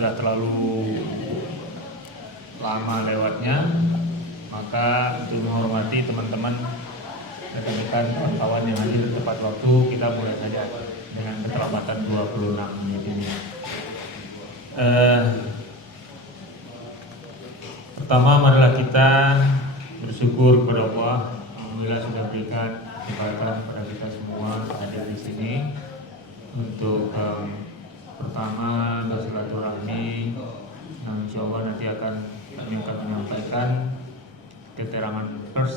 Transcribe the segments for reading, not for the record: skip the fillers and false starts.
sudah terlalu lama lewatnya, maka untuk menghormati teman-teman, rekan-rekan, kawan-kawan yang hadir tepat waktu, kita mulai saja dengan keterlambatan 26 menit ini. Pertama, marilah kita bersyukur kepada Allah. Alhamdulillah sudah berikan kebaikan kepada kita semua hadir di sini untuk pertama bersilaturahmi yang insya Allah nanti akan menyampaikan keterangan pers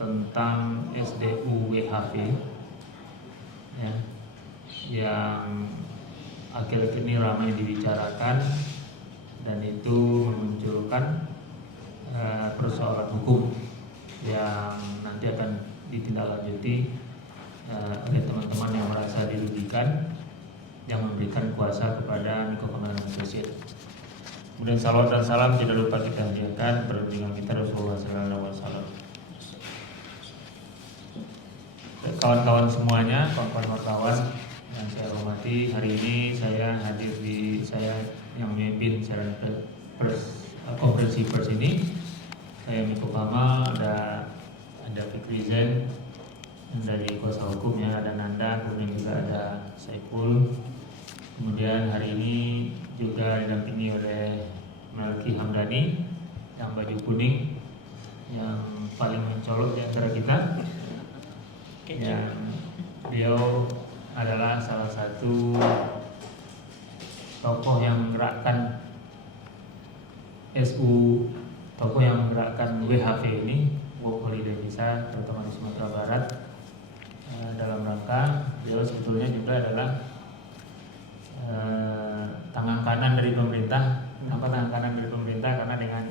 tentang SDU WHV ya, yang akhir-akhir ini ramai dibicarakan dan itu memunculkan persoalan hukum yang nanti akan ditindaklanjuti oleh teman-teman yang merasa dirugikan yang memberikan kuasa kepada Niko Kemal Associate. Kemudian salawat dan salam tidak lupa kita hadiahkan perlindungan kita Rasulullah SAW. Kawan-kawan semuanya, kawan-kawan wartawan yang saya hormati, hari ini saya hadir saya yang memimpin siaran konferensi pers ini. Saya Niko Kemal, ada Fikri Zen dari kuasa hukum ya, ada Nanda, kemudian juga ada Saiful. Kemudian hari ini juga didampingi oleh Melki Hamdani yang baju kuning yang paling mencolok di antara kita. Yang beliau adalah salah satu tokoh yang menggerakkan tokoh yang menggerakkan WHV ini, Work Holiday Visa, terutama di Sumatera Barat. Dalam rangka beliau sebetulnya juga adalah tangan kanan dari pemerintah. Kenapa tangan kanan dari pemerintah? Karena dengan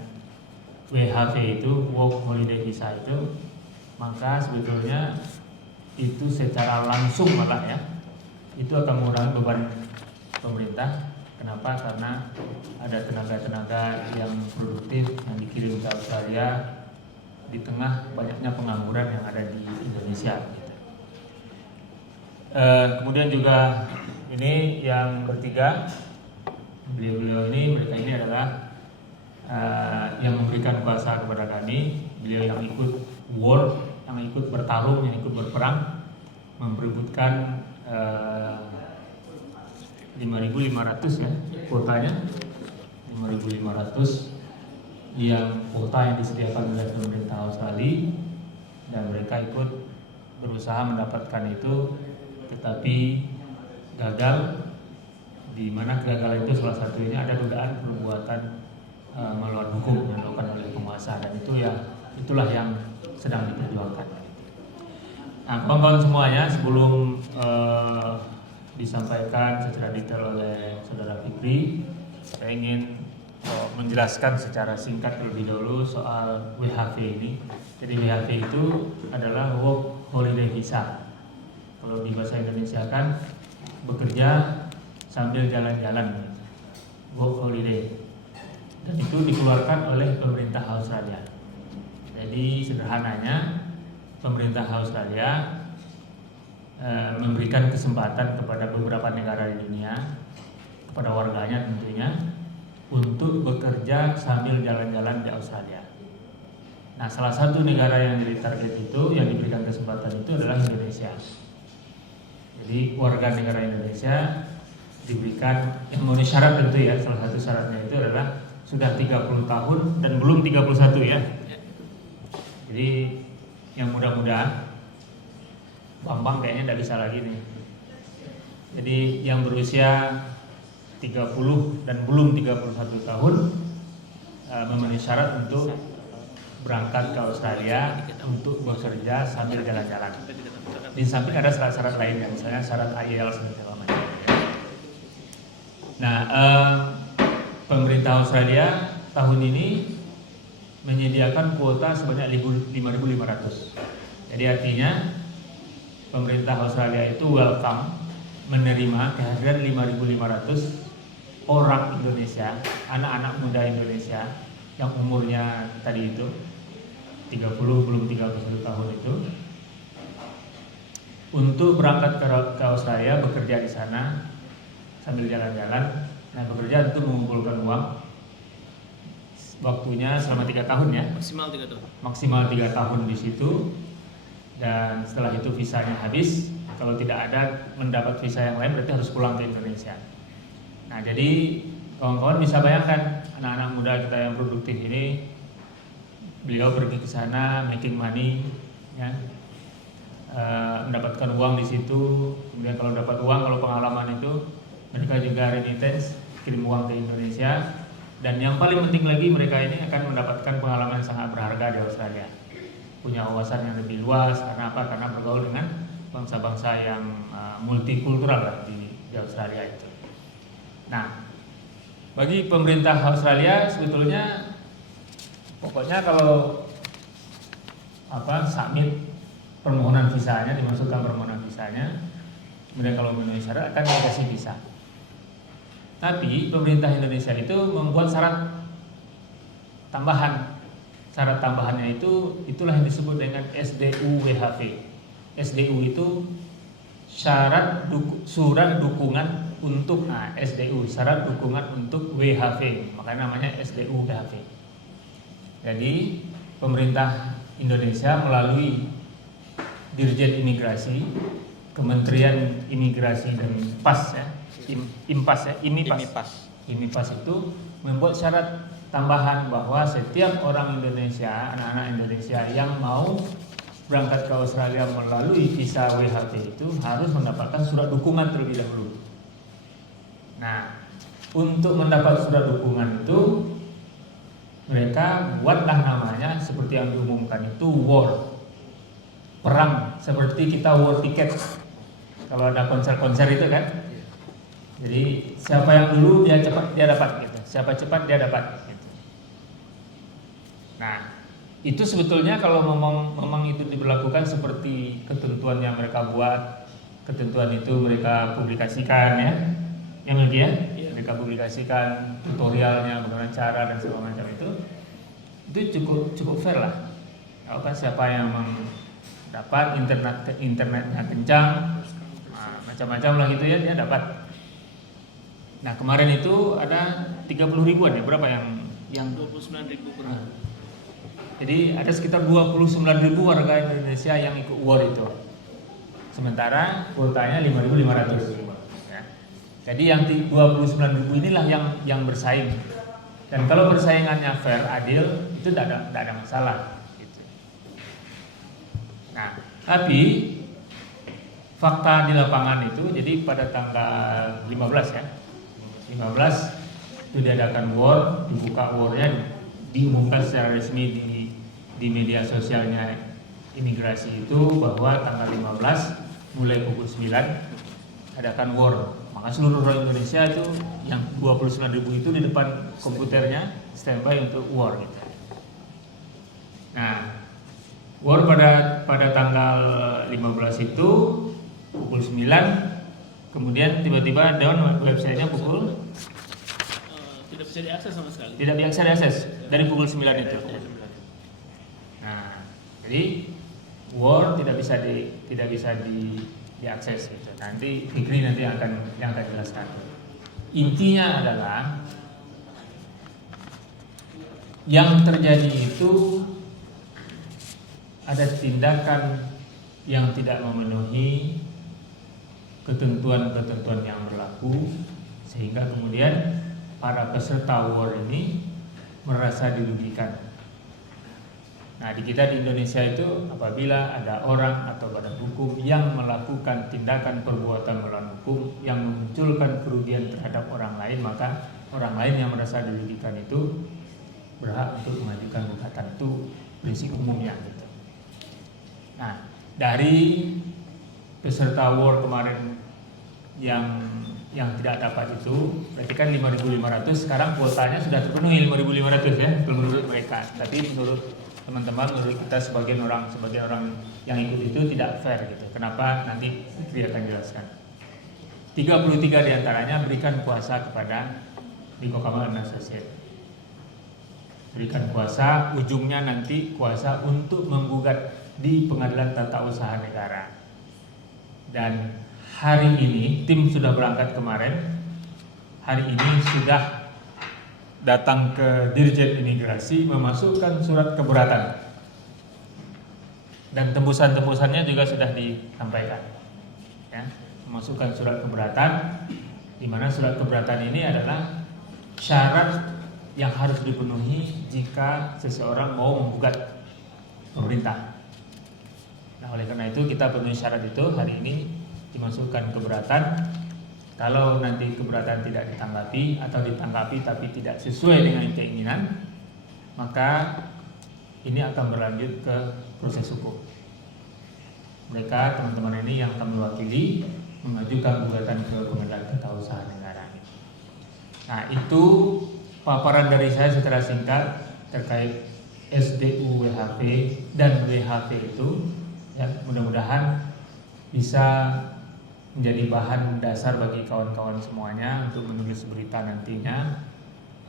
WHV itu, Work Holiday Visa itu, maka sebetulnya itu secara langsung malah ya, itu akan mengurangi beban pemerintah. Kenapa? Karena ada tenaga-tenaga yang produktif yang dikirim ke Australia di tengah banyaknya pengangguran yang ada di Indonesia. Kemudian juga ini yang ketiga, mereka ini adalah yang memberikan kuasa kepada kami. Beliau yang ikut war, yang ikut bertarung, yang ikut berperang, memperebutkan 5.500 ya kuotanya, 5.500 yang kuota yang disediakan oleh pemerintah Australia, dan mereka ikut berusaha mendapatkan itu, tetapi gagal. Di mana kegagalan itu salah satunya ada dugaan perbuatan melawan hukum yang dilakukan oleh penguasa, dan itulah yang sedang diperjuangkan. Nah, kawan-kawan semuanya, sebelum disampaikan secara detail oleh Saudara Fikri, saya ingin menjelaskan secara singkat terlebih dahulu soal WHV ini. Jadi WHV itu adalah Work Holiday Visa. Kalau di bahasa Indonesia kan bekerja sambil jalan-jalan, work holiday, dan itu dikeluarkan oleh pemerintah Australia. Jadi sederhananya, pemerintah Australia memberikan kesempatan kepada beberapa negara di dunia, kepada warganya tentunya, untuk bekerja sambil jalan-jalan di Australia. Nah, salah satu negara yang jadi target itu, yang diberikan kesempatan itu adalah Indonesia. Jadi warga negara Indonesia diberikan, yang memenuhi syarat tentu ya, salah satu syaratnya itu adalah sudah 30 tahun dan belum 31 ya. Jadi yang mudah-mudahan, Bambang kayaknya tidak bisa lagi nih. Jadi yang berusia 30 dan belum 31 tahun memenuhi syarat untuk berangkat ke Australia untuk bekerja sambil jalan-jalan. Di samping ada syarat-syarat lainnya, misalnya syarat IELTS dan segala macam. Nah, pemerintah Australia tahun ini menyediakan kuota sebanyak 5.500. Jadi artinya pemerintah Australia itu welcome, menerima kehadiran 5.500 orang Indonesia, anak-anak muda Indonesia yang umurnya tadi itu 30 belum 31 tahun itu, untuk berangkat ke Australia, bekerja di sana sambil jalan-jalan Nah, bekerja untuk mengumpulkan uang. Waktunya selama 3 tahun ya. Maksimal 3 tahun. Maksimal 3 tahun di situ. Dan setelah itu visanya habis. Kalau tidak ada mendapat visa yang lain berarti harus pulang ke Indonesia. Nah, jadi kawan-kawan bisa bayangkan anak-anak muda kita yang produktif ini, beliau pergi ke sana making money, ya, mendapatkan uang di situ. Kemudian kalau dapat uang, kalau pengalaman itu mereka juga remittance, kirim uang ke Indonesia. Dan yang paling penting lagi, mereka ini akan mendapatkan pengalaman sangat berharga di Australia. Punya wawasan yang lebih luas. Karena apa? Karena bergaul dengan bangsa-bangsa yang multikultural di Australia itu. Nah, bagi pemerintah Australia sebetulnya pokoknya kalau submit permohonan visanya, dimasukkan permohonan visanya, kemudian kalau memenuhi syarat akan dikasih visa. Tapi pemerintah Indonesia itu membuat syarat tambahan. Syarat tambahannya itulah yang disebut dengan SDU-WHV. SDU itu surat dukungan untuk SDU, syarat dukungan untuk WHV, makanya namanya SDU-WHV. Jadi pemerintah Indonesia melalui Dirjen Imigrasi, Kementerian Imigrasi dan PAS ya, IMIPAS itu membuat syarat tambahan bahwa setiap orang Indonesia, anak-anak Indonesia yang mau berangkat ke Australia melalui visa WHV itu harus mendapatkan surat dukungan terlebih dahulu. Nah, untuk mendapat surat dukungan itu mereka buatlah namanya seperti yang diumumkan itu war, perang, seperti kita war ticket kalau ada konser-konser itu kan. Jadi siapa yang dulu dia cepat dia dapat gitu. Siapa cepat dia dapat gitu. Nah, itu sebetulnya kalau memang itu diberlakukan seperti ketentuan yang mereka buat, ketentuan itu mereka publikasikan ya, yang lagi ya, mereka publikasikan tutorialnya, bagaimana cara dan segala macam itu cukup fair lah. Kalau kan siapa yang dapat internetnya kencang, macam-macam lah gitu ya, dia dapat. Nah, kemarin itu ada 30 ribuan ya, berapa yang 29.000 kurang. Jadi ada sekitar 29.000 warga Indonesia yang ikut war itu. Sementara kuotanya 5.500. Ya. Jadi yang 29.000 inilah yang bersaing. Dan kalau persaingannya fair, adil, itu tidak ada masalah. Gitu. Nah, tapi fakta di lapangan itu, jadi pada tanggal 15 ya, 15 itu diadakan war, dibuka warnya, diumumkan secara resmi di media sosialnya imigrasi itu bahwa tanggal 15 mulai pukul 9 adakan war. Maka seluruh orang Indonesia itu yang 29.000 itu di depan komputernya standby untuk war gitu. Nah, war pada tanggal 15 itu pukul 9, kemudian tiba-tiba down websitenya pukul tidak bisa diakses sama sekali. Tidak bisa diakses dari pukul 9 itu. Nah, jadi war tidak bisa diakses gitu. Nanti Fikri nanti yang akan jelaskan. Intinya adalah yang terjadi itu ada tindakan yang tidak memenuhi ketentuan-ketentuan yang berlaku, sehingga kemudian para peserta war ini merasa dirugikan. Nah, di kita di Indonesia itu apabila ada orang atau badan hukum yang melakukan tindakan perbuatan melawan hukum yang memunculkan kerugian terhadap orang lain, maka orang lain yang merasa dirugikan itu berhak untuk mengajukan gugatan. Itu prinsip umumnya gitu. Nah, dari peserta war kemarin yang tidak dapat itu berarti kan 5.500, sekarang kuotanya sudah terpenuhi 5.500 ya menurut mereka. Tapi menurut teman-teman, menurut kita sebagian orang yang ikut itu tidak fair gitu. Kenapa? Nanti dia akan jelaskan. 33 diantaranya berikan kuasa kepada Niko Kamal dan Associate. Berikan kuasa, ujungnya nanti kuasa untuk menggugat di Pengadilan Tata Usaha Negara. Dan hari ini tim sudah berangkat kemarin. hari ini sudah datang ke Dirjen Imigrasi memasukkan surat keberatan, dan tembusan-tembusannya juga sudah disampaikan, ya, memasukkan surat keberatan, di mana surat keberatan ini adalah syarat yang harus dipenuhi jika seseorang mau menggugat pemerintah. Nah, oleh karena itu kita penuhi syarat itu, hari ini dimasukkan keberatan. Kalau nanti keberatan tidak ditanggapi atau ditanggapi tapi tidak sesuai dengan keinginan, maka ini akan berlanjut ke proses hukum. Mereka, teman-teman ini yang kami wakili, mengajukan gugatan ke Pengadilan Tata Usaha Negara. Nah, itu paparan dari saya secara singkat terkait SDU WHP dan WHP itu, ya, mudah-mudahan bisa menjadi bahan dasar bagi kawan-kawan semuanya untuk menulis berita nantinya,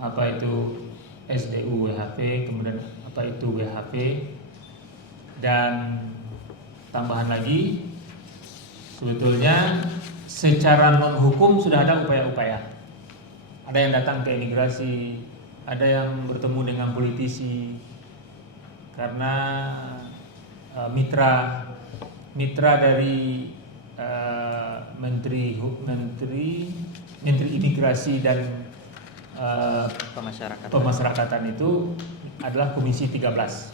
apa itu SDU WHP, kemudian apa itu WHP, dan tambahan lagi, sebetulnya secara non hukum sudah ada upaya-upaya. Ada yang datang ke imigrasi, ada yang bertemu dengan politisi, karena mitra dari Menteri Imigrasi dan Pemasyarakatan itu adalah Komisi 13,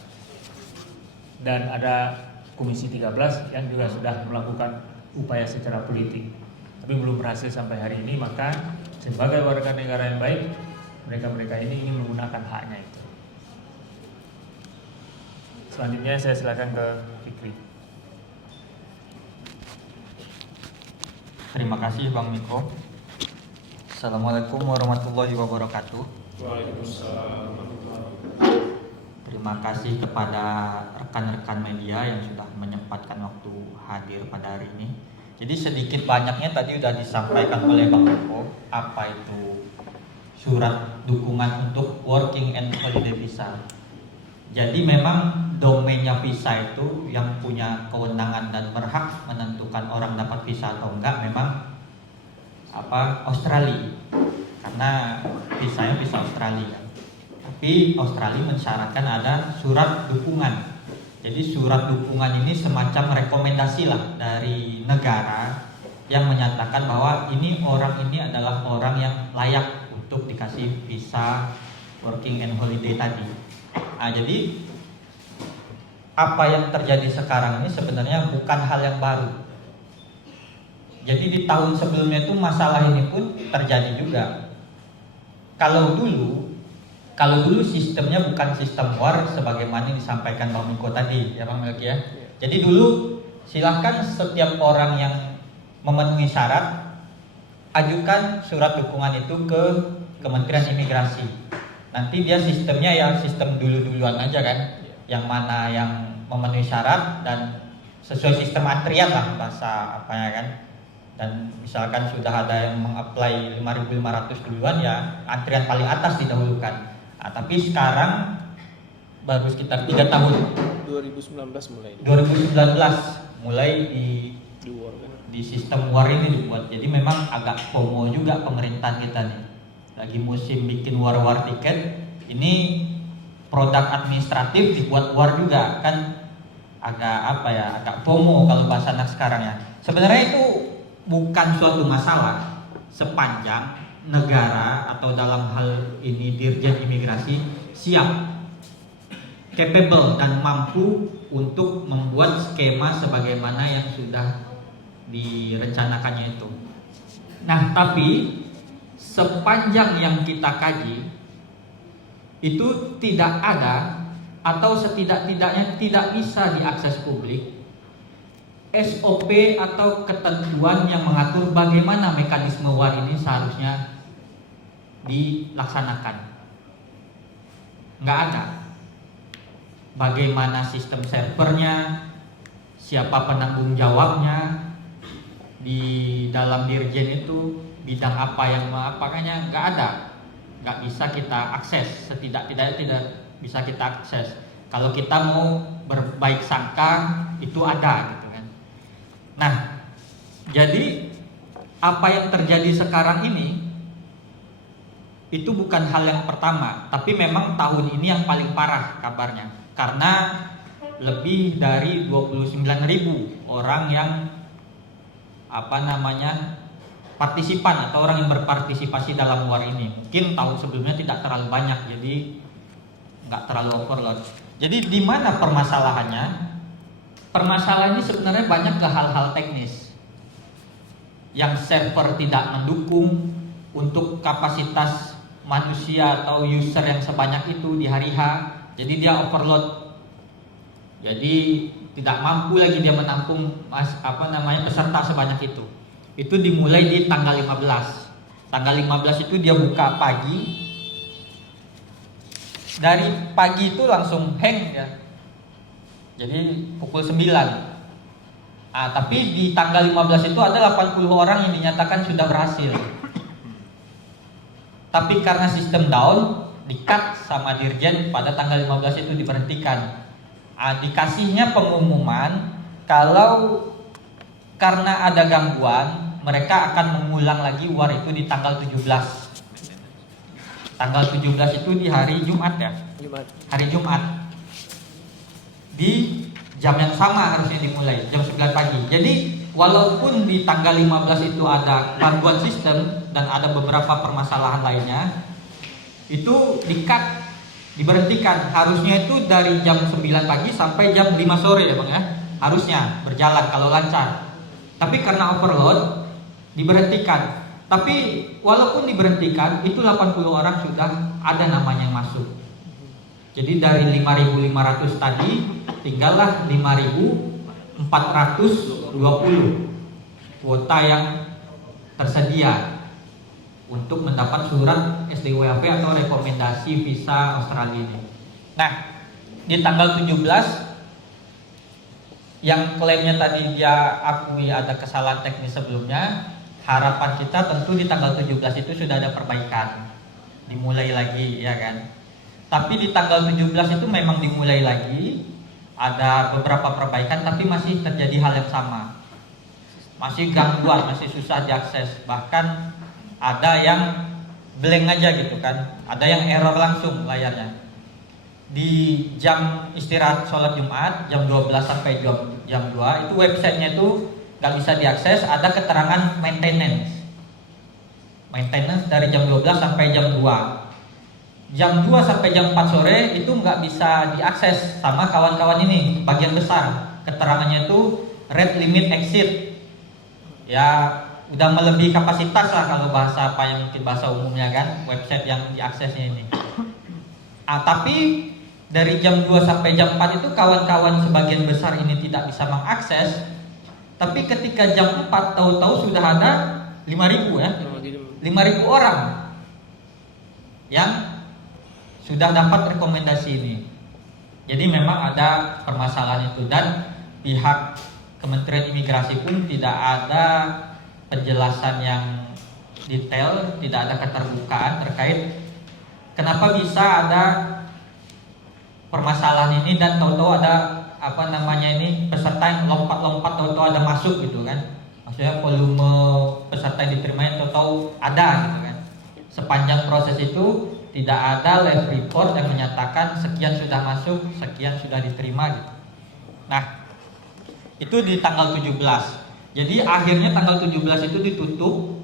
dan ada Komisi 13 yang juga sudah melakukan upaya secara politik, tapi belum berhasil sampai hari ini. Maka sebagai warga negara yang baik, mereka ini ingin menggunakan haknya itu. Selanjutnya saya silakan ke Fikri. Terima kasih Bang Miko. Assalamualaikum warahmatullahi wabarakatuh. Waalaikumsalam. Terima kasih kepada rekan-rekan media yang sudah menyempatkan waktu hadir pada hari ini. Jadi sedikit banyaknya tadi sudah disampaikan oleh Bang Miko apa itu surat dukungan untuk working and holiday visa. Jadi memang domainnya visa itu yang punya kewenangan dan berhak menentukan orang dapat visa atau enggak memang Australia, karena visanya visa Australia. Tapi Australia mensyaratkan ada surat dukungan. Jadi surat dukungan ini semacam rekomendasi lah dari negara yang menyatakan bahwa orang ini adalah orang yang layak untuk dikasih visa working and holiday tadi. Nah, jadi apa yang terjadi sekarang ini sebenarnya bukan hal yang baru. Jadi di tahun sebelumnya itu masalah ini pun terjadi juga. Kalau dulu sistemnya bukan sistem war sebagaimana disampaikan Bang Miko tadi, ya Bang Melki ya. Jadi dulu silahkan setiap orang yang memenuhi syarat ajukan surat dukungan itu ke Kementerian Imigrasi. Nanti dia sistemnya ya sistem dulu-duluan aja kan, yang mana yang memenuhi syarat dan sesuai sistem antrian lah bahasa apanya kan. Dan misalkan sudah ada yang mengapply 5.500 duluan, ya antrian paling atas didahulukan. Nah, tapi sekarang baru sekitar 3 tahun 2019 mulai. 2019 mulai di sistem war ini dibuat. Jadi memang agak FOMO juga pemerintahan kita nih. Lagi musim bikin war tiket, ini produk administratif dibuat war juga kan, agak FOMO kalau bahasa anak sekarang ya. Sebenarnya itu bukan suatu masalah sepanjang negara atau dalam hal ini Dirjen Imigrasi siap, capable dan mampu untuk membuat skema sebagaimana yang sudah direncanakannya itu. Nah, tapi sepanjang yang kita kaji itu tidak ada atau setidak-tidaknya tidak bisa diakses publik SOP atau ketentuan yang mengatur bagaimana mekanisme war ini seharusnya dilaksanakan. Nggak ada. Bagaimana sistem servernya, siapa penanggung jawabnya, di dalam dirjen itu bidang apa yang makanya nggak ada, nggak bisa kita akses, setidak-tidaknya tidak bisa kita akses. Kalau kita mau berbaik sangka itu ada gitu kan. Nah, jadi apa yang terjadi sekarang ini itu bukan hal yang pertama, tapi memang tahun ini yang paling parah kabarnya. Karena lebih dari 29.000 orang yang partisipan atau orang yang berpartisipasi dalam war ini. Mungkin tahun sebelumnya tidak terlalu banyak, jadi nggak terlalu overload. Jadi di mana permasalahannya? Permasalahan ini sebenarnya banyak ke hal-hal teknis. Yang server tidak mendukung untuk kapasitas manusia atau user yang sebanyak itu di hari H, jadi dia overload. Jadi tidak mampu lagi dia menampung peserta sebanyak itu. Itu dimulai di tanggal 15. Tanggal 15 itu dia buka pagi. Dari pagi itu langsung hang ya. Jadi pukul 9. Tapi di tanggal 15 itu ada 80 orang yang dinyatakan sudah berhasil. Tapi karena sistem down, di-cut sama dirjen pada tanggal 15 itu diberhentikan. Dikasihnya pengumuman kalau karena ada gangguan, mereka akan mengulang lagi war itu di tanggal 17. Tanggal 17 itu di hari Jumat ya? Hari Jumat. Di jam yang sama harusnya dimulai, jam 9 pagi. Jadi walaupun di tanggal 15 itu ada gangguan sistem dan ada beberapa permasalahan lainnya, itu di-cut, diberhentikan. Harusnya itu dari jam 9 pagi sampai jam 5 sore ya Bang ya. Harusnya berjalan kalau lancar. Tapi karena overload diberhentikan. Tapi walaupun diberhentikan, itu 80 orang sudah ada namanya yang masuk. Jadi dari 5.500 tadi tinggallah 5.420 kuota yang tersedia untuk mendapat surat SDWAP atau rekomendasi visa Australia ini. Nah, di tanggal 17 yang klaimnya tadi dia akui ada kesalahan teknis sebelumnya, harapan kita tentu di tanggal 17 itu sudah ada perbaikan, dimulai lagi ya kan. Tapi di tanggal 17 itu memang dimulai lagi, ada beberapa perbaikan tapi masih terjadi hal yang sama. Masih gangguan, masih susah diakses, bahkan ada yang blank aja gitu kan, ada yang error langsung layarnya. Di jam istirahat sholat Jumat jam 12 sampai jam 2 itu websitenya itu nggak bisa diakses, ada keterangan maintenance dari jam 12 sampai jam 2. Jam 2 sampai jam 4 sore itu nggak bisa diakses sama kawan-kawan ini, bagian besar keterangannya itu rate limit exceed, ya udah melebihi kapasitas lah kalau bahasa apa yang mungkin bahasa umumnya kan, website yang diaksesnya ini. Tapi dari jam 2 sampai jam 4 itu kawan-kawan sebagian besar ini tidak bisa mengakses. Tapi ketika jam 4 tahu-tahu sudah ada 5.000 ya, 5.000 orang yang sudah dapat rekomendasi ini. Jadi memang ada permasalahan itu, dan pihak Kementerian Imigrasi pun tidak ada penjelasan yang detail, tidak ada keterbukaan terkait kenapa bisa ada permasalahan ini dan tahu-tahu ada peserta yang lompat-lompat tahu-tahu ada masuk gitu kan. Maksudnya volume peserta yang diterima tahu-tahu ada gitu kan. Sepanjang proses itu tidak ada live report yang menyatakan sekian sudah masuk, sekian sudah diterima gitu. Nah, itu di tanggal 17. Jadi akhirnya tanggal 17 itu ditutup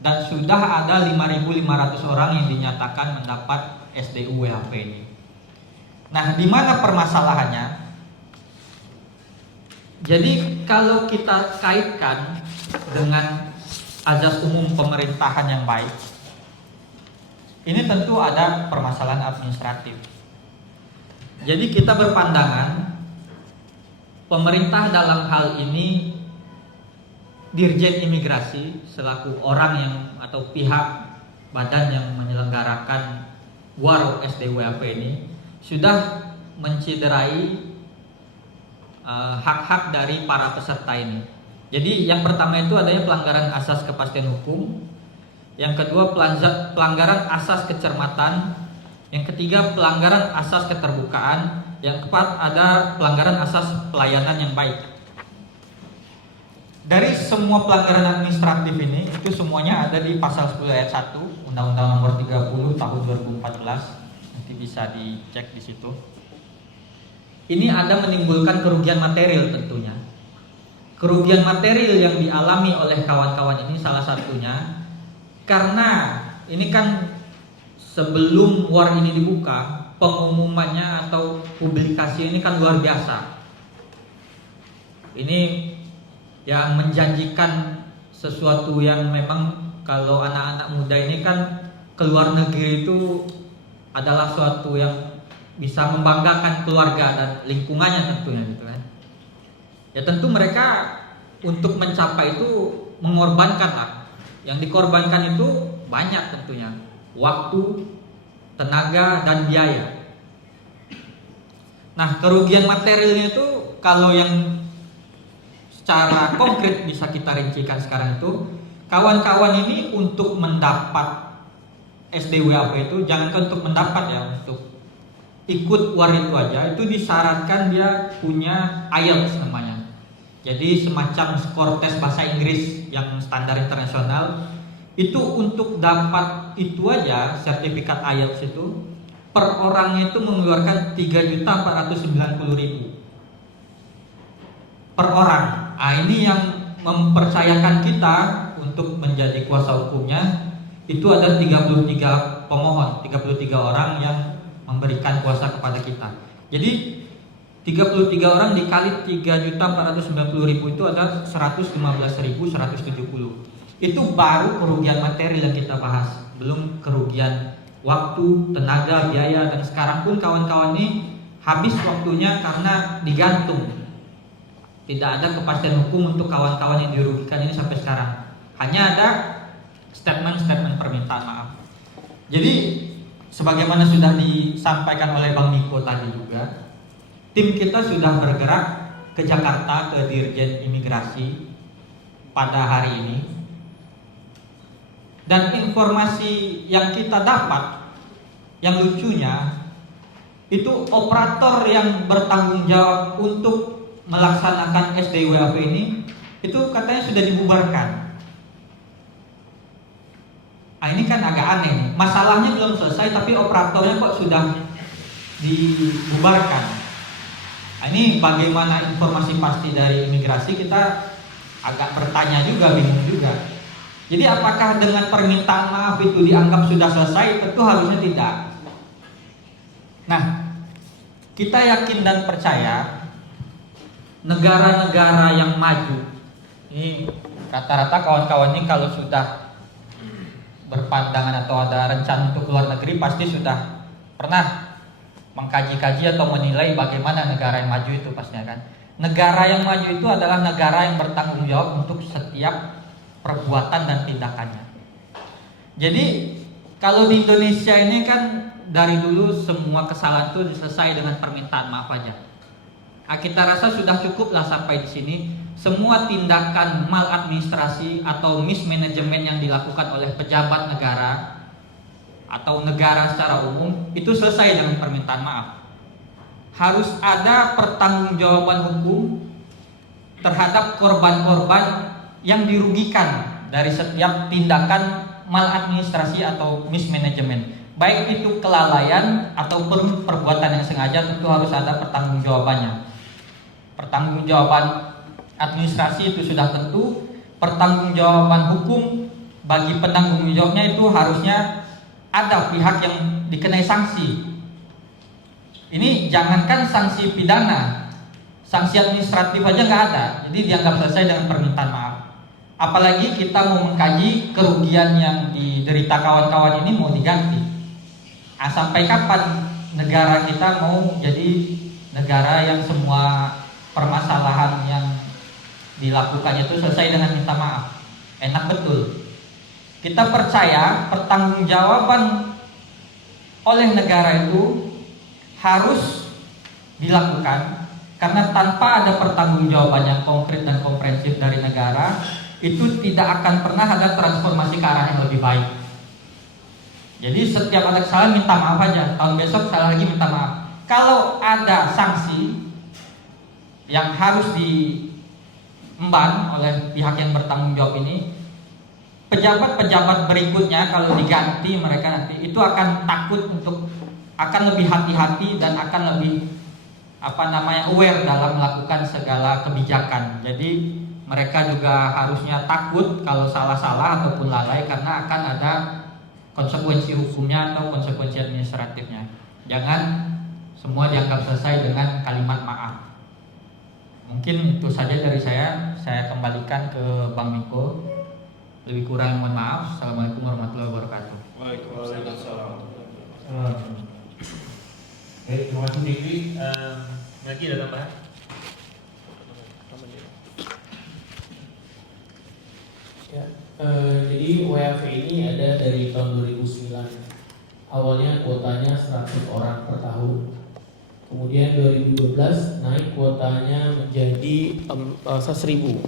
dan sudah ada 5.500 orang yang dinyatakan mendapat SDWAP ini. Nah, di mana permasalahannya? Jadi kalau kita kaitkan dengan azas umum pemerintahan yang baik, ini tentu ada permasalahan administratif. Jadi kita berpandangan pemerintah dalam hal ini, Dirjen Imigrasi selaku orang yang atau pihak badan yang menyelenggarakan war SDWAP ini sudah menciderai hak-hak dari para peserta ini. Jadi yang pertama itu adanya pelanggaran asas kepastian hukum, yang kedua pelanggaran asas kecermatan, yang ketiga pelanggaran asas keterbukaan, yang keempat ada pelanggaran asas pelayanan yang baik. Dari semua pelanggaran administratif ini itu semuanya ada di pasal 10 ayat 1 Undang-Undang Nomor 30 Tahun 2014. Nanti bisa dicek di situ. Ini ada menimbulkan kerugian material tentunya. Kerugian material yang dialami oleh kawan-kawan ini salah satunya karena ini kan sebelum war ini dibuka, pengumumannya atau publikasi ini kan luar biasa. Ini yang menjanjikan sesuatu yang memang kalau anak-anak muda ini kan keluar negeri itu adalah suatu yang bisa membanggakan keluarga dan lingkungannya tentunya gitu kan. Ya tentu mereka untuk mencapai itu mengorbankan lah. Yang dikorbankan itu banyak tentunya, waktu, tenaga dan biaya. Nah, kerugian materialnya itu kalau yang secara konkret bisa kita rincikan sekarang itu, kawan-kawan ini untuk mendapat SDWAP itu jangan untuk mendapat ya, untuk ikut war itu aja itu disyaratkan dia punya IELTS namanya. Jadi semacam skor tes bahasa Inggris yang standar internasional. Itu untuk dapat itu aja sertifikat IELTS itu per orangnya itu mengeluarkan 3.490.000 per orang. Nah, ini yang mempercayakan kita untuk menjadi kuasa hukumnya. Itu ada 33 pemohon, 33 orang yang memberikan kuasa kepada kita. Jadi 33 orang dikali 3.490.000 itu ada 115.170. Itu baru kerugian material yang kita bahas, belum kerugian waktu, tenaga, biaya. Dan sekarang pun kawan-kawan ini habis waktunya karena digantung. Tidak ada kepastian hukum untuk kawan-kawan yang dirugikan ini sampai sekarang. Hanya ada statement-statement permintaan maaf. Jadi sebagaimana sudah disampaikan oleh Bang Niko tadi juga, tim kita sudah bergerak ke Jakarta, ke Dirjen Imigrasi pada hari ini. Dan informasi yang kita dapat, yang lucunya, itu operator yang bertanggung jawab untuk melaksanakan SDWAP ini, itu katanya sudah dibubarkan. Nah, ini kan agak aneh nih. Masalahnya belum selesai tapi operatornya kok sudah dibubarkan. Nah, ini bagaimana informasi pasti dari imigrasi, kita agak bertanya juga, bingung juga. Jadi apakah dengan permintaan maaf itu dianggap sudah selesai? Tentu harusnya tidak. Nah, kita yakin dan percaya negara-negara yang maju, ini rata-rata kawan-kawan ini kalau sudah berpandangan atau ada rencana untuk keluar negeri pasti sudah pernah mengkaji-kaji atau menilai bagaimana negara yang maju itu pastinya kan. Negara yang maju itu adalah negara yang bertanggung jawab untuk setiap perbuatan dan tindakannya. Jadi kalau di Indonesia ini kan dari dulu semua kesalahan itu diselesai dengan permintaan maaf aja. Nah, kita rasa sudah cukuplah sampai di sini. Semua tindakan maladministrasi atau mismanagement yang dilakukan oleh pejabat negara atau negara secara umum itu selesai dengan permintaan maaf. Harus ada pertanggungjawaban hukum terhadap korban-korban yang dirugikan dari setiap tindakan maladministrasi atau mismanagement. Baik itu kelalaian atau perbuatan yang sengaja, tentu harus ada pertanggungjawabannya. Pertanggungjawaban administrasi itu sudah tentu, pertanggungjawaban hukum bagi penanggung jawabnya itu harusnya ada pihak yang dikenai sanksi. Ini jangankan sanksi pidana, sanksi administratif aja nggak ada, jadi dianggap selesai dengan permintaan maaf. Apalagi kita mau mengkaji kerugian yang diderita kawan-kawan ini mau diganti. Nah, sampai kapan negara kita mau jadi negara yang semua permasalahan yang dilakukannya itu selesai dengan minta maaf? Enak betul. Kita percaya pertanggungjawaban oleh negara itu harus dilakukan, karena tanpa ada pertanggungjawaban yang konkret dan komprehensif dari negara, itu tidak akan pernah ada transformasi ke arah yang lebih baik. Jadi setiap ada kesalahan minta maaf aja, tahun besok salah lagi minta maaf. Kalau ada sanksi yang harus diemban oleh pihak yang bertanggung jawab ini, pejabat-pejabat berikutnya kalau diganti mereka nanti itu akan takut untuk, akan lebih hati-hati dan akan lebih aware dalam melakukan segala kebijakan. Jadi mereka juga harusnya takut kalau salah-salah ataupun lalai, karena akan ada konsekuensi hukumnya atau konsekuensi administratifnya. Jangan semua dianggap selesai dengan kalimat maaf. Mungkin itu saja dari saya. Saya kembalikan ke Bang Miko. Lebih kurang mohon maaf. Assalamualaikum warahmatullahi wabarakatuh. Waalaikumsalam. Baik, terima kasih Fikri. Lagi ada tambahan? Ya, jadi WAV ini ada dari tahun 2009. Awalnya kuotanya 100 orang per tahun. Kemudian 2012 naik kuotanya menjadi 1.000.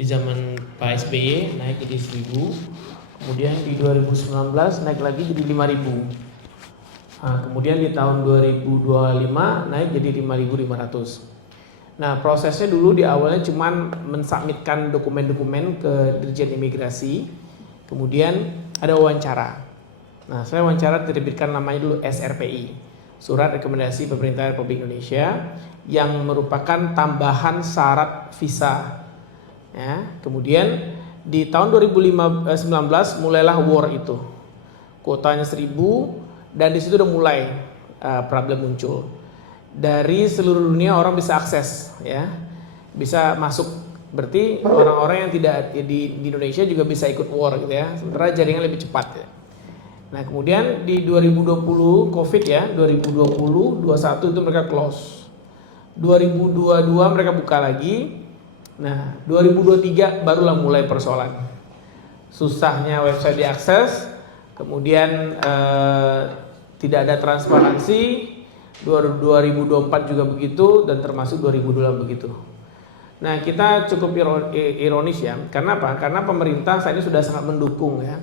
Di zaman Pak SBY naik jadi 1.000. Kemudian di 2019 naik lagi jadi 5.000. Nah, kemudian di tahun 2025 naik jadi 5.500. Nah, prosesnya dulu di awalnya cuman mensubmitkan dokumen-dokumen ke Dirjen Imigrasi, kemudian ada wawancara. Nah, saya wawancara diterbitkan namanya dulu SRPI, Surat Rekomendasi Pemerintah Republik Indonesia, yang merupakan tambahan syarat visa. Ya, kemudian di tahun 2019 mulailah war itu, kuotanya 1.000. Dan di situ udah mulai problem muncul. Dari seluruh dunia orang bisa akses, ya, bisa masuk. Berarti orang-orang yang tidak di Indonesia juga bisa ikut war, gitu ya. Sementara jaringan lebih cepat. Ya. Nah, kemudian di 2020 COVID ya, 2020, 21 itu mereka close. 2022 mereka buka lagi. Nah, 2023 barulah mulai persoalan. Susahnya website diakses, kemudian tidak ada transparansi. 2024 juga begitu, dan termasuk 2022 begitu. Nah, kita cukup ironis ya. Karena apa? Karena pemerintah saat ini sudah sangat mendukung ya.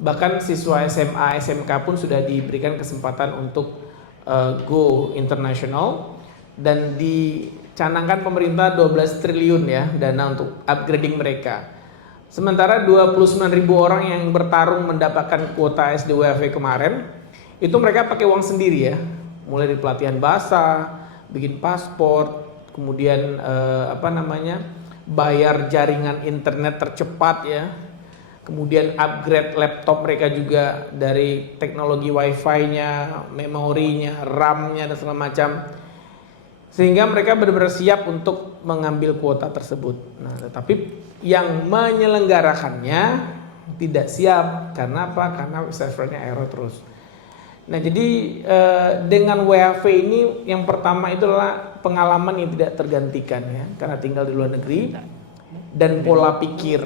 Bahkan siswa SMA, SMK pun sudah diberikan kesempatan untuk go international, dan dicanangkan pemerintah 12 triliun ya dana untuk upgrading mereka. Sementara 29.000 orang yang bertarung mendapatkan kuota SDWAV kemarin, itu mereka pakai uang sendiri ya. Mulai dari pelatihan bahasa, bikin paspor, kemudian bayar jaringan internet tercepat ya. Kemudian upgrade laptop mereka juga dari teknologi wifi-nya, memorinya, RAM-nya dan segala macam. Sehingga mereka benar-benar siap untuk mengambil kuota tersebut. Nah, tetapi yang menyelenggarakannya tidak siap. Karena apa? Karena servernya error terus. Nah, jadi dengan WAV ini yang pertama itu adalah pengalaman yang tidak tergantikan ya, karena tinggal di luar negeri, dan pola pikir.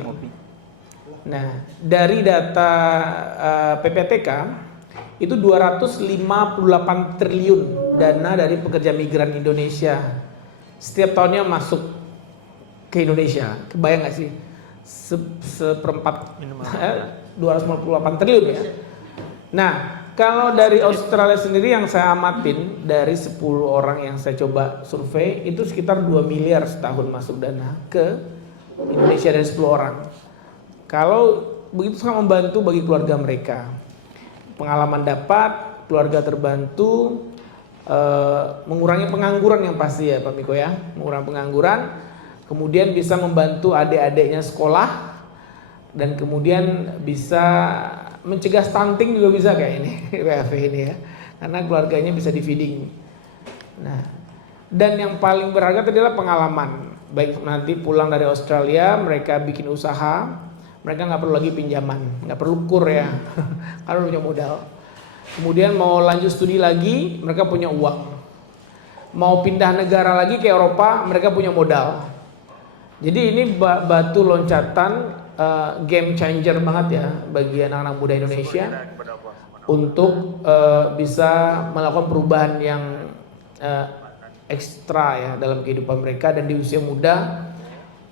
Nah, dari data PPTK itu 258 triliun dana dari pekerja migran Indonesia setiap tahunnya masuk ke Indonesia. Kebayang nggak sih? Seperempat 258 triliun ya. Nah, kalau dari Australia sendiri yang saya amatin, dari 10 orang yang saya coba survei, itu sekitar 2 miliar setahun masuk dana ke Indonesia dari 10 orang. Kalau begitu sangat membantu bagi keluarga mereka. Pengalaman dapat, keluarga terbantu, mengurangi pengangguran yang pasti ya Pak Miko ya. Mengurangi pengangguran, kemudian bisa membantu adik-adiknya sekolah, dan kemudian bisa mencegah stunting juga bisa kayak ini WAV ini ya, karena keluarganya bisa di feeding. Nah, dan yang paling berharga adalah pengalaman. Baik nanti pulang dari Australia mereka bikin usaha, mereka nggak perlu lagi pinjaman, nggak perlu kur ya, karena punya modal. Kemudian mau lanjut studi lagi, mereka punya uang. Mau pindah negara lagi ke Eropa, mereka punya modal. Jadi ini batu loncatan, game changer banget ya bagi anak-anak muda Indonesia untuk bisa melakukan perubahan yang ekstra ya dalam kehidupan mereka, dan di usia muda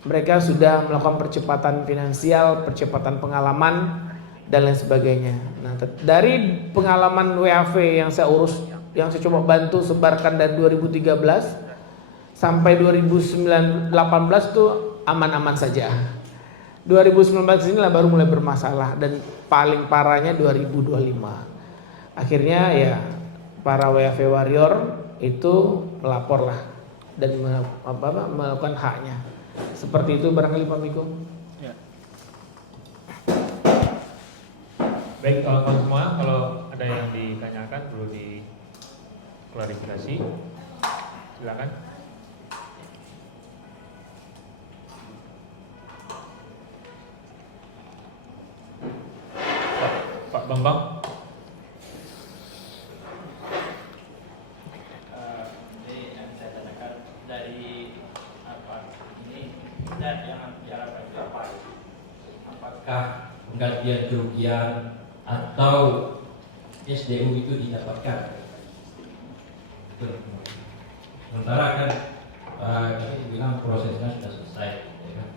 mereka sudah melakukan percepatan finansial, percepatan pengalaman dan lain sebagainya. Nah, dari pengalaman WAV yang saya urus, yang saya coba bantu sebarkan dari 2013 sampai 2018 tuh aman-aman saja. 2019 inilah baru mulai bermasalah dan paling parahnya 2025. Akhirnya ya para WAV warrior itu melapor lah dan melakukan haknya. Seperti itu barangkali Pak Miko. Ya. Baik kawan-kawan semua, kalau ada yang ditanyakan perlu diklarifikasi, silakan. Pak Bambang. Jadi yang saya tanyakan dari apa ini dan yang diharapkan itu apa? Apakah penggantian kerugian atau SDU itu didapatkan? Betul. Sementara kan tadi bilang prosesnya sudah selesai, ya kan?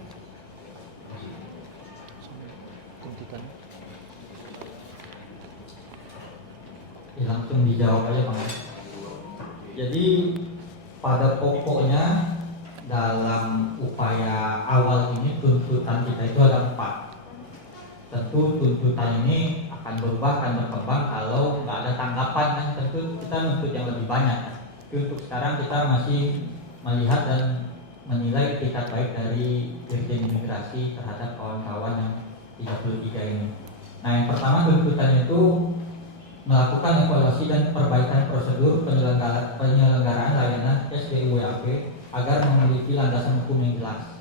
Ya, langsung dijawab aja Bang. Jadi pada pokoknya dalam upaya awal ini tuntutan kita itu ada 4. Tentu tuntutan ini akan berubah, akan berkembang kalau nggak ada tanggapan kan tentu kita nuntut yang lebih banyak. Tapi untuk sekarang kita masih melihat dan menilai etikat baik dari Dirjen Imigrasi terhadap kawan-kawan yang 33 ini. Nah yang pertama tuntutan itu melakukan evaluasi dan perbaikan prosedur penyelenggaraan layanan SDUWAP agar memiliki landasan hukum yang jelas.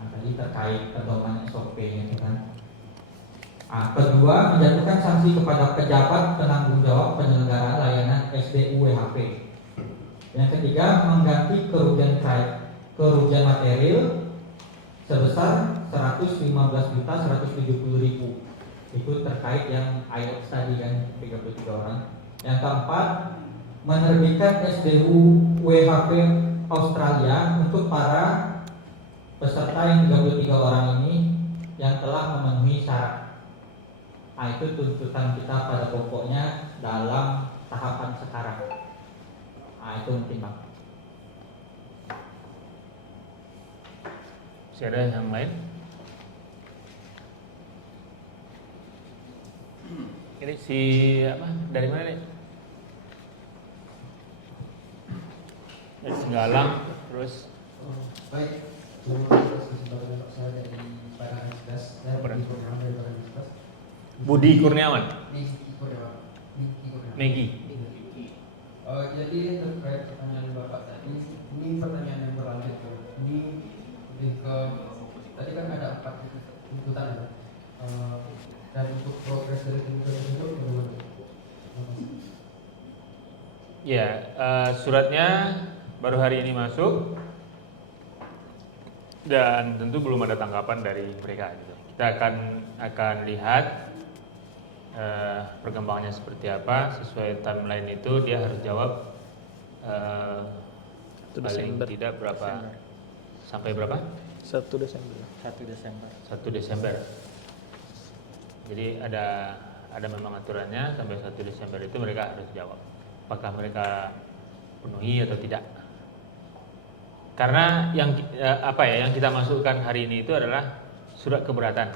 Nah, tadi terkait pedoman SOP itu kan. Nah, kedua, menjatuhkan sanksi kepada pejabat penanggung jawab penyelenggaraan layanan SDUWHP. Yang ketiga, mengganti kerugian material sebesar 115.170.000. Itu terkait yang IELTS tadi kan 33 orang. Yang keempat, menerbitkan SDUWHP Australia untuk para peserta yang 33 orang ini yang telah memenuhi syarat. Nah, itu tuntutan kita pada pokoknya dalam tahapan sekarang. Nah, itu mungkin Bang. Masih ada yang lain? Ini si apa? Dari mana nih? Dari Senggalang, terus Baik, terima kasih kesempatan saya dari Badan Diskas dan Badan. Budi Kurniawan dari Badan Diskas. Budi Kurniawan, Niki Kurniawan. Megi. Jadi terkait pertanyaan Bapak tadi, ini pertanyaan yang berlanjut. Ini lebih ke tadi kan ada 4 tuntutan ya. Dan untuk progres dari tuntutan itu bagaimana? Ya, suratnya baru hari ini masuk dan tentu belum ada tanggapan dari mereka. Gitu. Kita akan lihat perkembangannya seperti apa. Sesuai timeline itu dia harus jawab paling tidak berapa sampai berapa? 1 Desember. 1 Desember. Jadi ada memang aturannya sampai 1 Desember itu mereka harus jawab apakah mereka penuhi atau tidak. Karena yang yang kita masukkan hari ini itu adalah surat keberatan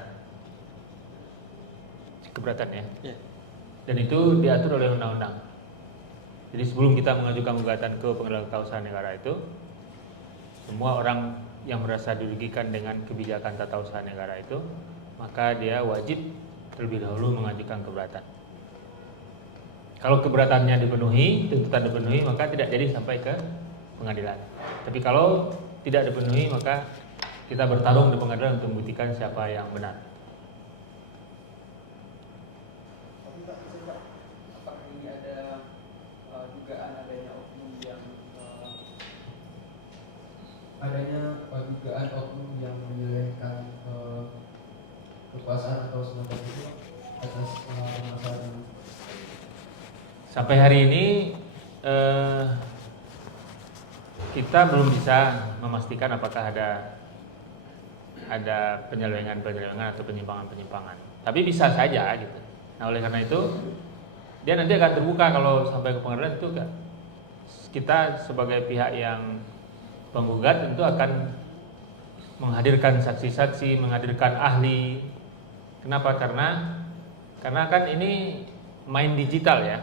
ya. Dan itu diatur oleh undang-undang. Jadi sebelum kita mengajukan gugatan ke Pengadilan Tata Usaha Negara itu, semua orang yang merasa dirugikan dengan kebijakan tata usaha negara itu, maka dia wajib terlebih dahulu mengajukan keberatan. Kalau keberatannya dipenuhi, tuntutan dipenuhi, maka tidak jadi sampai ke pengadilan. Tapi kalau tidak dipenuhi, maka kita bertarung di pengadilan untuk membuktikan siapa yang benar. Tapi Pak, apakah ini ada dugaan adanya oknum yang menyelewengkan kekuasaan atau semacam itu atas masalah? Sampai hari ini kita belum bisa memastikan apakah ada penyelewengan atau penyimpangan. Tapi bisa saja gitu. Nah, oleh karena itu dia nanti akan terbuka kalau sampai ke pengadilan itu enggak. Kita sebagai pihak yang penggugat tentu akan menghadirkan saksi-saksi, menghadirkan ahli. Kenapa? Karena kan ini main digital ya,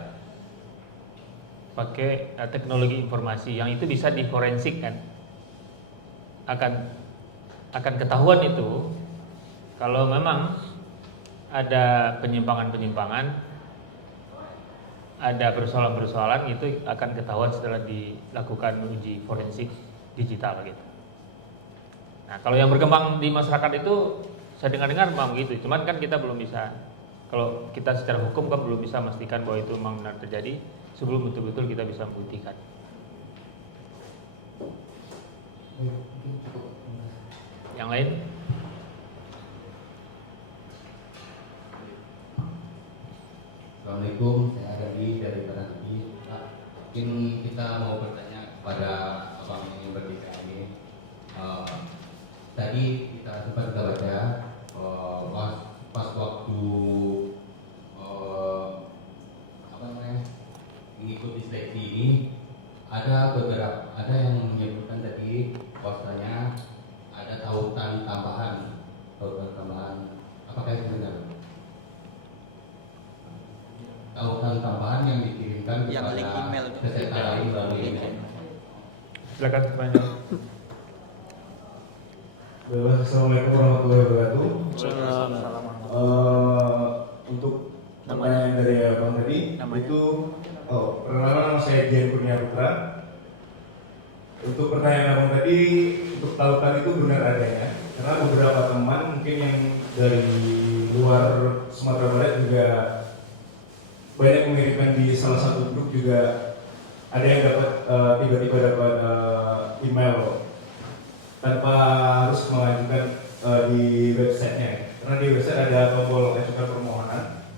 pakai teknologi informasi yang itu bisa diforensik kan, akan ketahuan itu kalau memang ada penyimpangan-penyimpangan, ada persoalan-persoalan, itu akan ketahuan setelah dilakukan uji forensik digital gitu. Nah, kalau yang berkembang di masyarakat itu saya dengar-dengar memang gitu, cuman kan kita belum bisa, kalau kita secara hukum kan belum bisa memastikan bahwa itu memang benar terjadi sebelum betul-betul kita bisa membuktikan. Yang lain? Assalamualaikum, saya Agadi dari Baranti. Pak, mungkin kita mau bertanya kepada abang yang berbicara ini. Tadi kita sempat baca pas waktu mengikuti seleksi ini ada yang menyebutkan tadi bahwasanya ada tautan tambahan. Apakah itu benar? Tautan tambahan yang dikirimkan kepada peserta lain melalui email. Silakan semuanya. Assalamualaikum warahmatullahi wabarakatuh. Untuk pertanyaan dari abang tadi itu, perkenalkan nama saya Dian Kurnia Putra. Untuk pertanyaan abang tadi, untuk tautan itu benar adanya, karena beberapa teman mungkin yang dari luar Sumatera Barat juga banyak mengirimkan di salah satu grup, juga ada yang dapat tiba-tiba dapat email tanpa harus mengajukan di websitenya, karena di website ada tombol ajukan permohonan,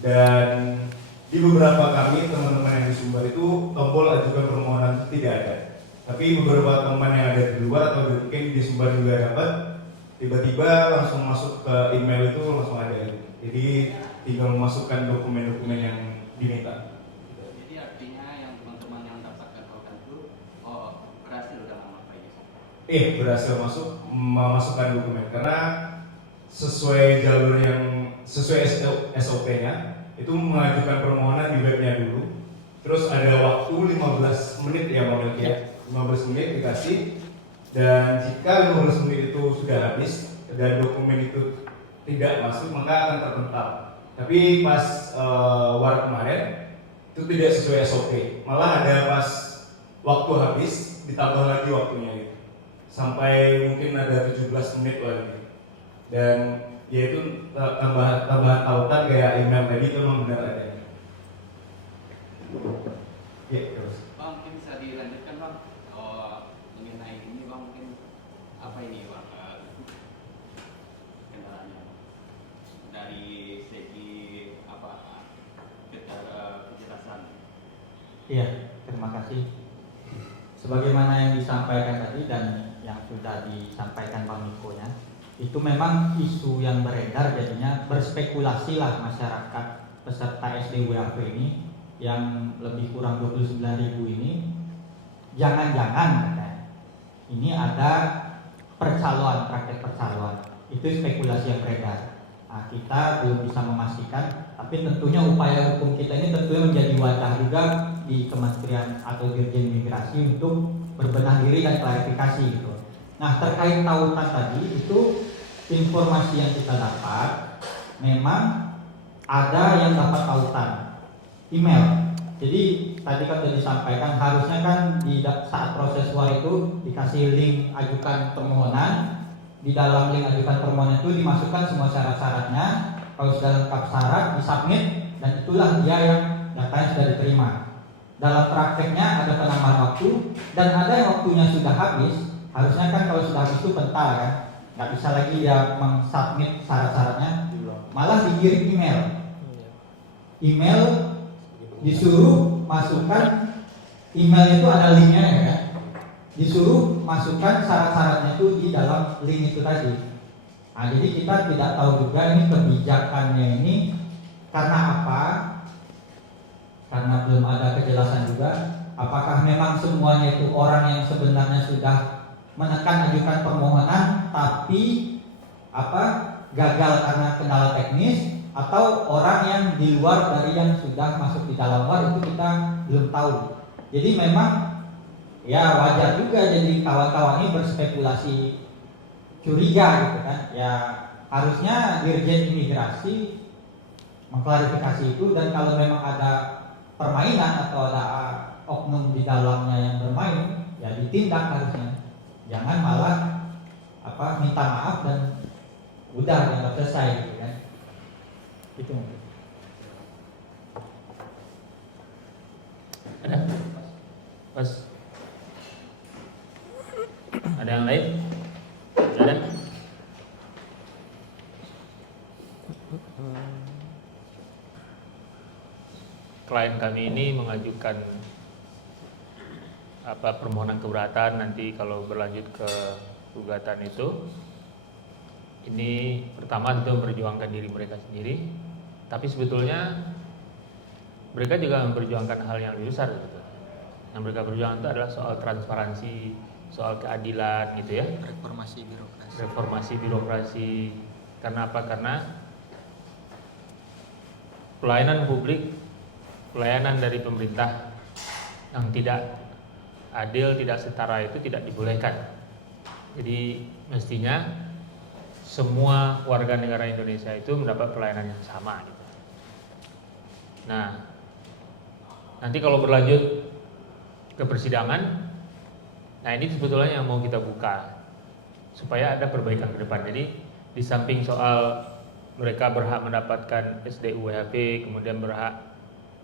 dan di beberapa kami teman-teman yang di Sumber itu tombol ajukan permohonan itu tidak ada, tapi beberapa teman yang ada di luar atau mungkin di Sumber juga dapat, tiba-tiba langsung masuk ke email itu langsung ada, jadi tinggal memasukkan dokumen-dokumen yang diminta. Jadi artinya yang teman-teman yang dapatkan tautan itu berhasil dalam apa ini? Berhasil memasukkan dokumen, karena sesuai jalur yang sesuai SOP-nya itu mengajukan permohonan di webnya dulu, terus ada waktu 15 menit ya Bang Melki ya, 15 menit dikasih, dan jika 15 menit itu sudah habis dan dokumen itu tidak masuk maka akan terpental. Tapi pas war kemarin itu tidak sesuai SOP, malah ada pas waktu habis ditambah lagi waktunya gitu, sampai mungkin ada 17 menit lagi, dan yaitu tambahan tautan kayak email tadi itu memang benar adanya. Ya terus. Bang, mungkin bisa dilanjutkan Bang mengenai ini Bang, mungkin apa ini Bang kendalanya dari segi apa kejelasan? Iya, terima kasih. Sebagaimana yang disampaikan tadi dan yang sudah disampaikan Bang Niko ya, itu memang isu yang beredar, jadinya berspekulasi lah masyarakat peserta SDWAP ini yang lebih kurang 29.000 ini, jangan-jangan katanya ini ada percaloan, praktek percaloan. Itu spekulasi yang beredar. Nah, kita belum bisa memastikan, tapi tentunya upaya hukum kita ini tentunya menjadi wadah juga di Kementerian atau Dirjen Imigrasi untuk berbenah diri dan klarifikasi gitu. Nah, terkait tautan tadi itu informasi yang kita dapat memang ada yang dapat tautan email. Jadi tadi kan sudah disampaikan, harusnya kan di saat proses war itu dikasih link ajukan permohonan. Di dalam link ajukan permohonan itu dimasukkan semua syarat-syaratnya. Kalau sudah lengkap syarat disubmit, dan itulah dia yang datanya sudah diterima. Dalam prakteknya ada penambahan waktu, dan ada yang waktunya sudah habis. Harusnya kan kalau sudah habis itu bentar kan, nggak bisa lagi dia mensubmit syarat-syaratnya, malah dikirim email disuruh masukkan, email itu ada linknya ya kan, disuruh masukkan syarat-syaratnya itu di dalam link itu tadi. Nah, jadi kita tidak tahu juga ini kebijakannya ini karena apa, karena belum ada kejelasan juga apakah memang semuanya itu orang yang sebenarnya sudah menekan ajukan permohonan tapi gagal karena kendala teknis, atau orang yang di luar dari yang sudah masuk di dalam war, itu kita belum tahu. Jadi memang ya wajar juga jadi kawan-kawan ini berspekulasi curiga gitu kan. Ya harusnya Dirjen Imigrasi mengklarifikasi itu, dan kalau memang ada permainan atau ada oknum di dalamnya yang bermain, ya ditindak harusnya. Jangan malah minta maaf dan udah dianggap selesai gitu kan. Itu mungkin. Ada? Pas. Ada yang lain? Ada? Klien kami ini mengajukan permohonan keberatan. Nanti kalau berlanjut ke gugatan itu, ini pertama tentu memperjuangkan diri mereka sendiri, tapi sebetulnya mereka juga memperjuangkan hal yang lebih besar gitu. Yang mereka perjuangkan itu adalah soal transparansi, soal keadilan gitu ya. Reformasi birokrasi. Karena apa? Karena pelayanan publik, pelayanan dari pemerintah yang tidak adil, tidak setara itu tidak dibolehkan. Jadi mestinya semua warga negara Indonesia itu mendapat pelayanan yang sama gitu. Nah, nanti kalau berlanjut ke persidangan, nah ini sebetulnya yang mau kita buka supaya ada perbaikan ke depan. Jadi di samping soal mereka berhak mendapatkan SDU WHP, kemudian berhak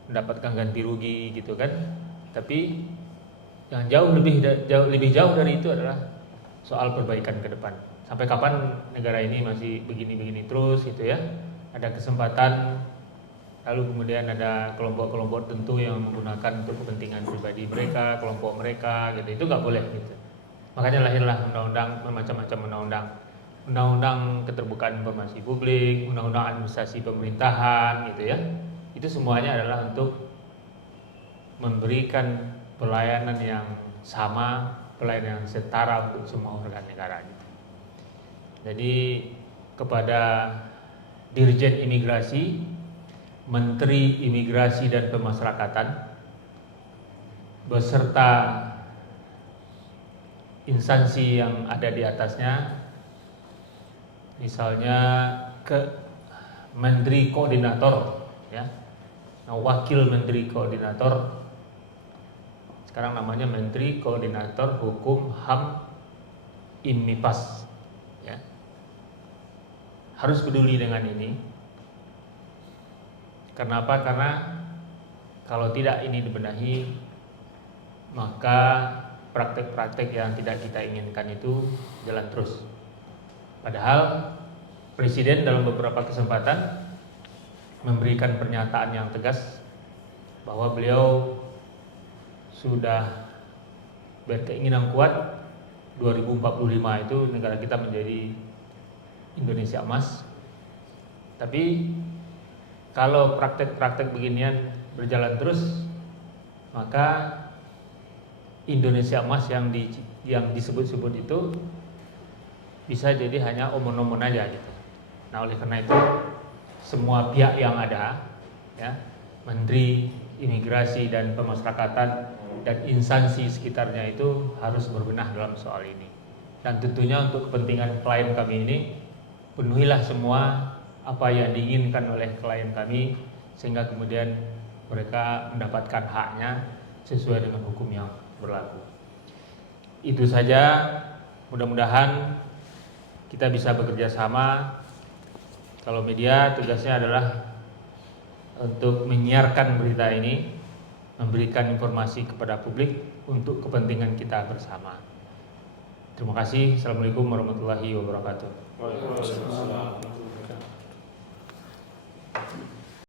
mendapatkan ganti rugi gitu kan, tapi yang jauh lebih jauh dari itu adalah soal perbaikan ke depan. Sampai kapan negara ini masih begini-begini terus gitu ya? Ada kesempatan, lalu kemudian ada kelompok-kelompok tertentu yang menggunakan untuk kepentingan pribadi mereka, kelompok mereka gitu. Itu nggak boleh gitu. Makanya lahirlah undang-undang, macam-macam undang-undang keterbukaan informasi publik, undang-undang administrasi pemerintahan gitu ya. Itu semuanya adalah untuk memberikan pelayanan yang sama, pelayanan yang setara untuk semua warga negara gitu. Jadi kepada Dirjen Imigrasi, Menteri Imigrasi dan Pemasyarakatan beserta instansi yang ada di atasnya, misalnya ke Menteri Koordinator ya. Nah, Wakil Menteri Koordinator sekarang namanya Menteri Koordinator Hukum HAM IMIPAS ya. Harus peduli dengan ini. Kenapa? Karena kalau tidak ini dibenahi, maka praktek-praktek yang tidak kita inginkan itu jalan terus. Padahal Presiden dalam beberapa kesempatan memberikan pernyataan yang tegas bahwa beliau sudah berkeinginan kuat 2045 itu negara kita menjadi Indonesia emas. Tapi kalau praktek-praktek beginian berjalan terus, maka Indonesia emas yang disebut-sebut itu bisa jadi hanya omon-omon aja gitu. Nah, oleh karena itu semua pihak yang ada ya, Menteri Imigrasi dan Pemasyarakatan dan instansi sekitarnya itu harus berbenah dalam soal ini. Dan tentunya untuk kepentingan klien kami ini, penuhilah semua apa yang diinginkan oleh klien kami sehingga kemudian mereka mendapatkan haknya sesuai dengan hukum yang berlaku. Itu saja, mudah-mudahan kita bisa bekerja sama. Kalau media tugasnya adalah untuk menyiarkan berita ini, memberikan informasi kepada publik untuk kepentingan kita bersama. Terima kasih. Assalamualaikum warahmatullahi wabarakatuh. Waalaikumsalam.